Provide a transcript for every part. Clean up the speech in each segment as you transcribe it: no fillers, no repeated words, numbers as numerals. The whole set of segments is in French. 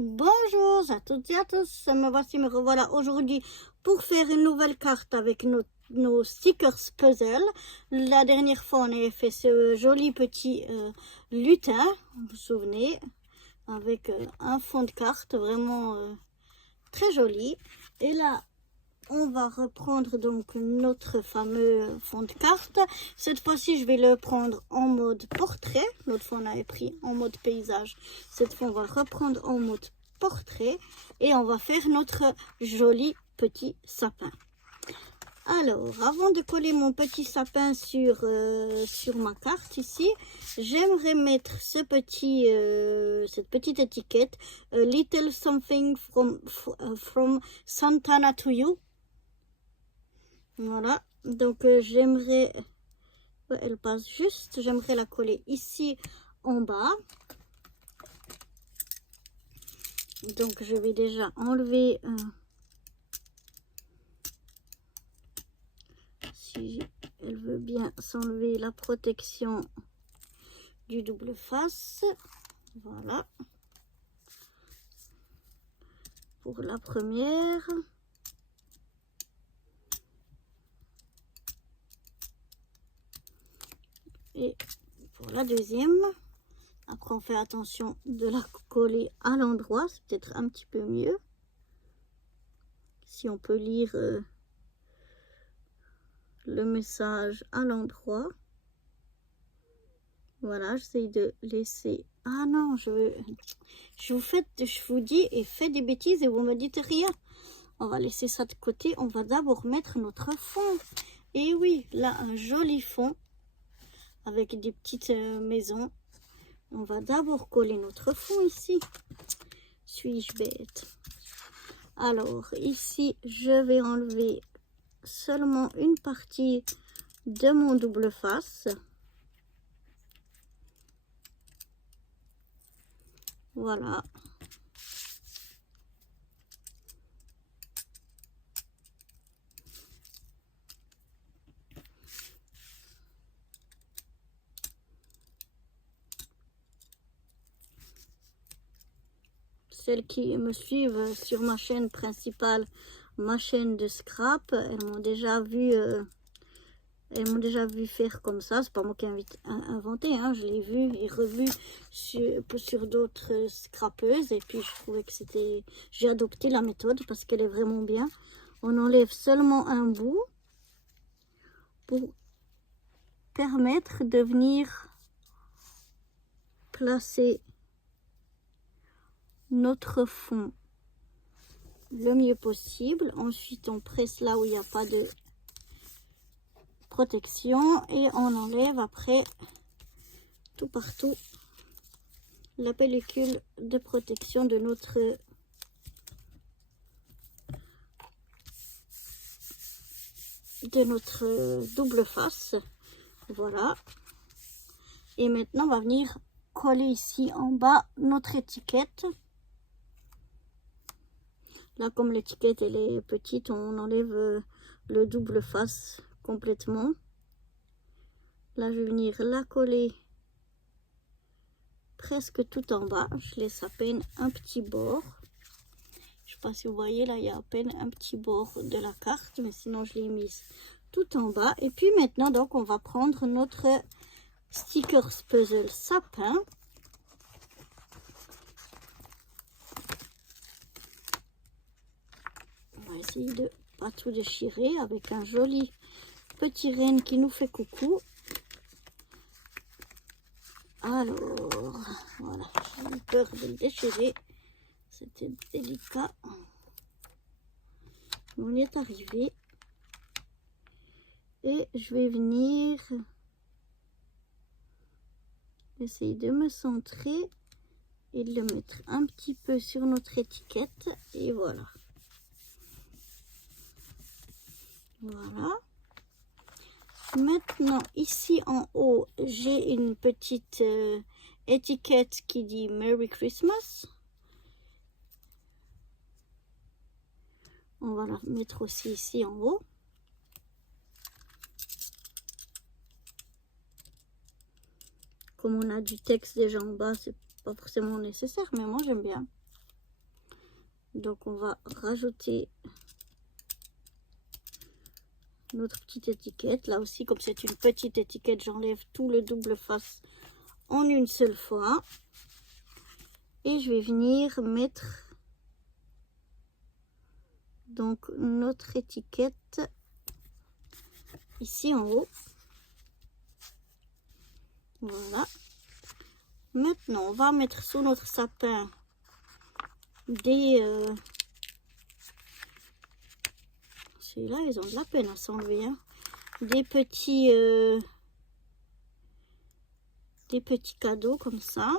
Bonjour à toutes et à tous, me revoilà aujourd'hui pour faire une nouvelle carte avec nos stickers puzzle. La dernière fois, on avait fait ce joli petit lutin, vous vous souvenez, avec un fond de carte vraiment très joli. Et là, on va reprendre donc notre fameux fond de carte. Cette fois-ci, je vais le prendre en mode portrait. L'autre fois, on avait pris en mode paysage. Cette fois, on va reprendre en mode portrait et on va faire notre joli petit sapin. Alors, avant de coller mon petit sapin sur ma carte ici, j'aimerais mettre cette petite étiquette Little something from Santana to you. Voilà, donc j'aimerais, ouais, elle passe juste, j'aimerais la coller ici en bas. Donc je vais déjà enlever, si elle veut bien s'enlever la protection du double face. Voilà, pour la première. Et pour la deuxième, après on fait attention de la coller à l'endroit, c'est peut-être un petit peu mieux. Si on peut lire le message à l'endroit. Voilà, j'essaye de laisser... Ah non, je vous dis et fais des bêtises et vous me dites rien. On va laisser ça de côté. On va d'abord mettre notre fond. Et oui, là, un joli fond avec des petites maisons. On va d'abord coller notre fond ici. Suis-je bête? Alors, ici, je vais enlever seulement une partie de mon double face. Voilà. Celles qui me suivent sur ma chaîne principale, ma chaîne de scrap, elles m'ont déjà vu faire comme ça. C'est pas moi qui ai inventé, hein. Je l'ai vu et revu sur d'autres scrapeuses et puis je trouvais que c'était... J'ai adopté la méthode parce qu'elle est vraiment bien. On enlève seulement un bout pour permettre de venir placer notre fond le mieux possible. Ensuite, on presse là où il n'y a pas de protection et on enlève après tout partout la pellicule de protection de notre double face. Voilà, et maintenant on va venir coller ici en bas notre étiquette. Là, comme l'étiquette elle est petite, on enlève le double face complètement. Là, je vais venir la coller presque tout en bas. Je laisse à peine un petit bord. Je sais pas si vous voyez, là, il y a à peine un petit bord de la carte, mais sinon, je l'ai mise tout en bas. Et puis maintenant, donc, on va prendre notre stickers puzzle sapin. On va essayer de pas tout déchirer avec un joli petit renne qui nous fait coucou. Alors, voilà, j'ai eu peur de le déchirer. C'était délicat. On y est arrivé. Et je vais venir essayer de me centrer et de le mettre un petit peu sur notre étiquette. Et voilà. Voilà. Maintenant, ici en haut, j'ai une petite étiquette qui dit Merry Christmas. On va la mettre aussi ici en haut. Comme on a du texte déjà en bas, c'est pas forcément nécessaire, mais moi j'aime bien. Donc on va rajouter notre petite étiquette. Là aussi, comme c'est une petite étiquette, j'enlève tout le double face en une seule fois. Et je vais venir mettre donc notre étiquette ici en haut. Voilà. Maintenant, on va mettre sous notre sapin des... Celui-là, ils ont de la peine à s'enlever. Hein. Des petits cadeaux comme ça.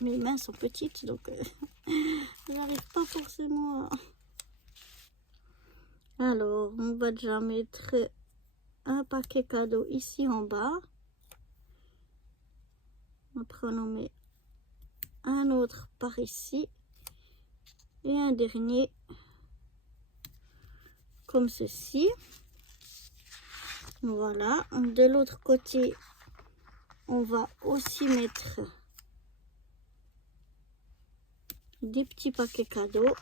Mes mains sont petites, donc j'arrive pas forcément à... Alors, on va déjà mettre un paquet cadeau ici en bas. Après, on en met un autre par ici. Et un dernier comme ceci. Voilà. De l'autre côté, on va aussi mettre des petits paquets cadeaux.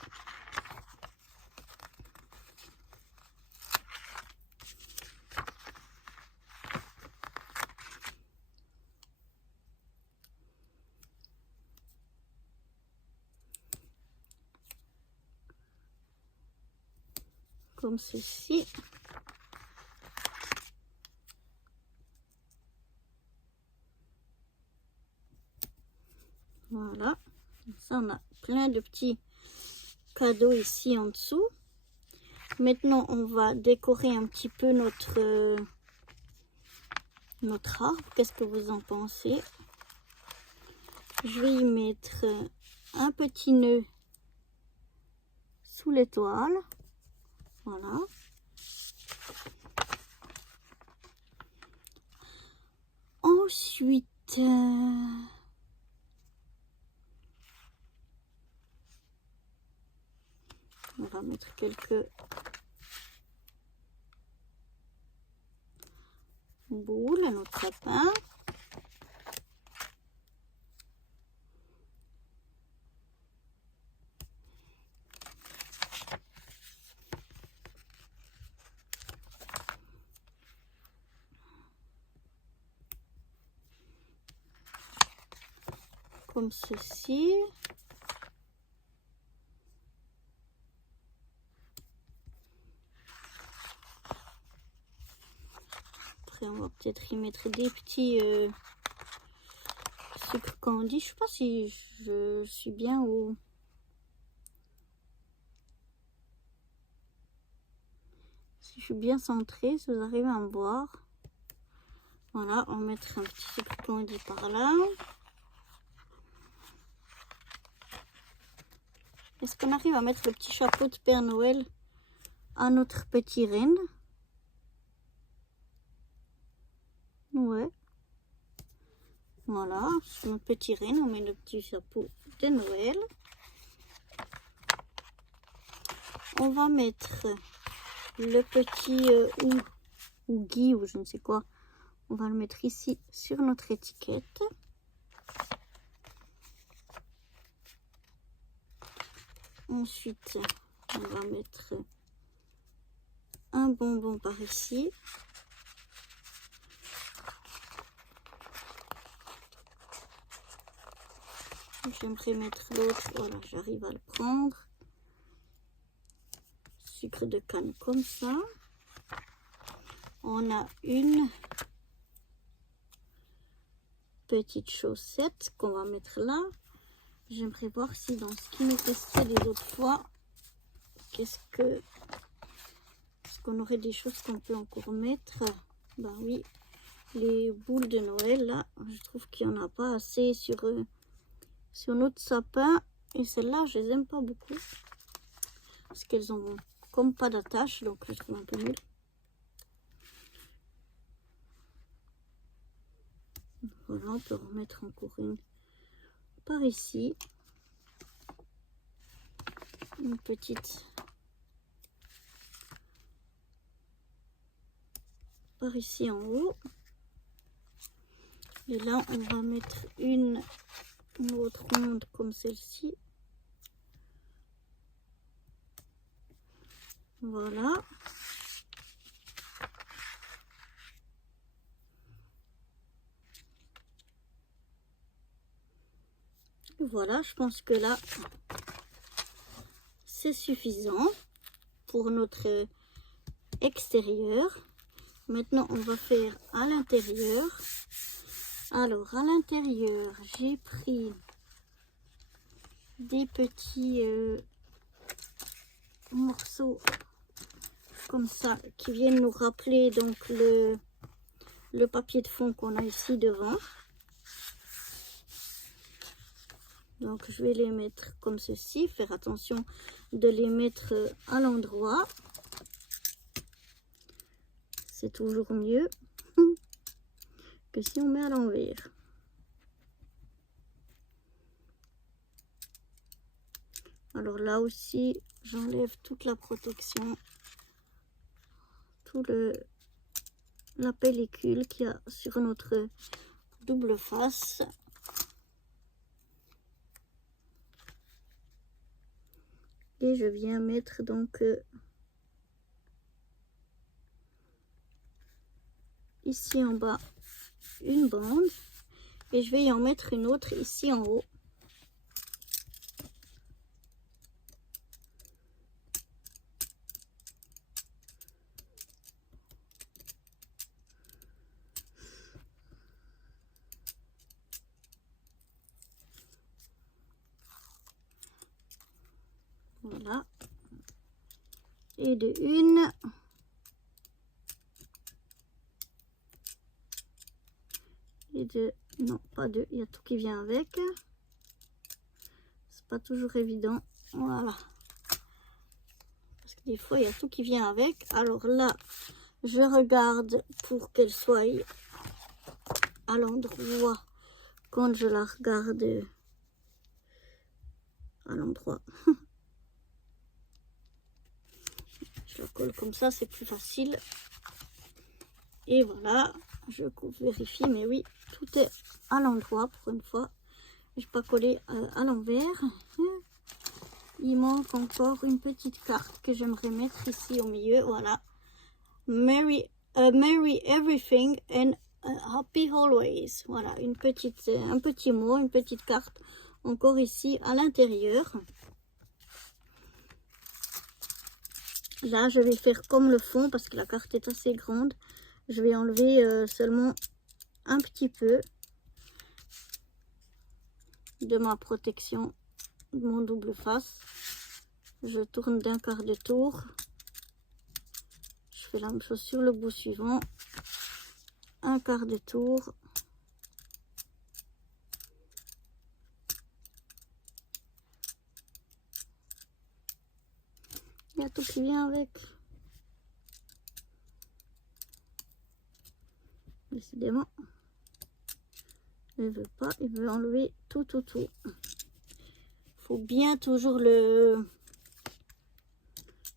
Comme ceci. Voilà. Ça, on a plein de petits cadeaux ici en dessous. Maintenant, on va décorer un petit peu notre arbre. Qu'est-ce que vous en pensez? Je vais y mettre un petit nœud sous l'étoile. Voilà. Ensuite, on va mettre quelques boules à notre sapin. Comme ceci. Après, on va peut-être y mettre des petits sucre candy. Je sais pas si je suis bien ou... Si je suis bien centrée, si vous arrivez à me voir. Voilà, on va mettre un petit sucre candy par là. Est-ce qu'on arrive à mettre le petit chapeau de Père Noël à notre petit renne? Ouais. Voilà, sur notre petit renne, on met le petit chapeau de Noël. On va mettre le petit ougui ou je ne sais quoi. On va le mettre ici sur notre étiquette. Ensuite, on va mettre un bonbon par ici. J'aimerais mettre l'autre. Voilà, j'arrive à le prendre. Sucre de canne comme ça. On a une petite chaussette qu'on va mettre là. J'aimerais voir si dans ce qui nous restait les autres fois, est-ce qu'on aurait des choses qu'on peut encore mettre? Ben oui, les boules de Noël là, je trouve qu'il n'y en a pas assez sur notre sapin. Et celles-là, je les aime pas beaucoup. Parce qu'elles ont comme pas d'attache, donc je trouve un peu nul. Voilà, on peut remettre encore une par ici. Une petite par ici en haut. Et là, on va mettre une une autre ronde comme celle-ci. Voilà. Voilà, je pense que là, c'est suffisant pour notre extérieur. Maintenant, on va faire à l'intérieur. Alors, à l'intérieur, j'ai pris des petits morceaux comme ça qui viennent nous rappeler donc le papier de fond qu'on a ici devant. Donc, je vais les mettre comme ceci. Faire attention de les mettre à l'endroit. C'est toujours mieux que si on met à l'envers. Alors là aussi, j'enlève toute la protection, tout la pellicule qu'il y a sur notre double face. Et je viens mettre donc ici en bas une bande et je vais y en mettre une autre ici en haut. Voilà. Et de une. Et de... Non, pas deux. Il y a tout qui vient avec. C'est pas toujours évident. Voilà. Parce que des fois, il y a tout qui vient avec. Alors là, je regarde pour qu'elle soit à l'endroit quand je la regarde à l'endroit. Je la colle comme ça, c'est plus facile. Et voilà, je vérifie, mais oui, tout est à l'endroit pour une fois. Je n'ai pas collé à l'envers. Il manque encore une petite carte que j'aimerais mettre ici au milieu. Voilà. Merry everything and happy always. Voilà, un petit mot, une petite carte encore ici à l'intérieur. Là, je vais faire comme le fond parce que la carte est assez grande. Je vais enlever seulement un petit peu de ma protection de mon double face. Je tourne d'un quart de tour. Je fais la même chose sur le bout suivant. Un quart de tour. Il y a tout qui vient avec. Décidément, il ne veut pas, il veut enlever tout. Faut bien toujours le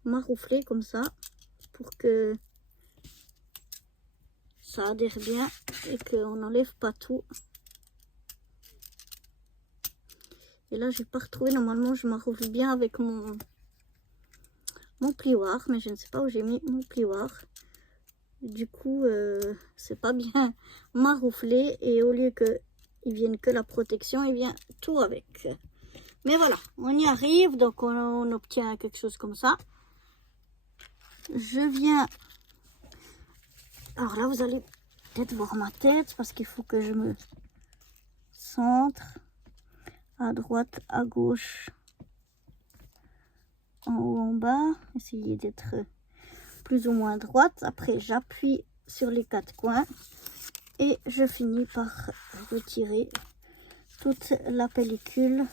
maroufler comme ça pour que ça adhère bien et qu'on n'enlève pas tout. Et là, je n'ai pas retrouvé. Normalement, je maroufle bien avec mon plioir, mais je ne sais pas où j'ai mis mon plioir. Du coup, c'est pas bien marouflé et au lieu que il vienne que la protection, il vient tout avec. Mais voilà, on y arrive, donc on obtient quelque chose comme ça. Je viens... Alors là, vous allez peut-être voir ma tête parce qu'il faut que je me centre à droite, à gauche, en haut, en bas. Essayez d'être plus ou moins droite. Après, j'appuie sur les quatre coins et je finis par retirer toute la pellicule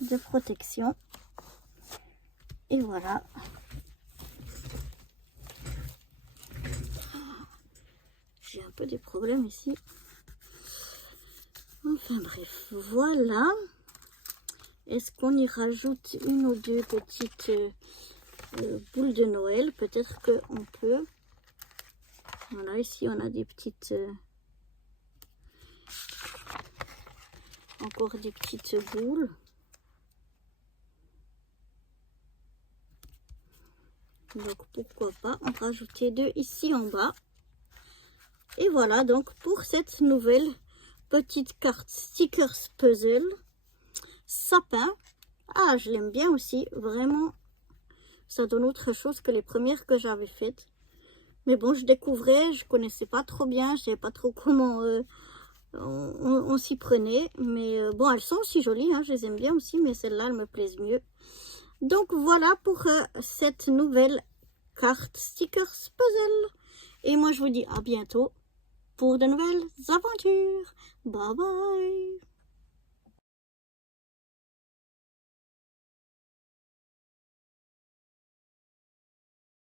de protection. Et voilà. J'ai un peu des problèmes ici. Enfin bref, voilà. Est-ce qu'on y rajoute une ou deux petites boules de Noël? Peut-être qu'on peut. Voilà, ici on a des petites encore des petites boules. Donc pourquoi pas en rajouter 2 ici en bas. Et voilà donc pour cette nouvelle petite carte stickers puzzle sapin. Ah, je l'aime bien aussi, vraiment. Ça donne autre chose que les premières que j'avais faites. Mais bon, je découvrais, je connaissais pas trop bien, je savais pas trop comment on s'y prenait. Mais bon, elles sont aussi jolies, hein, je les aime bien aussi, mais celles-là, elles me plaisent mieux. Donc voilà pour cette nouvelle carte stickers puzzle. Et moi, je vous dis à bientôt pour de nouvelles aventures. Bye bye.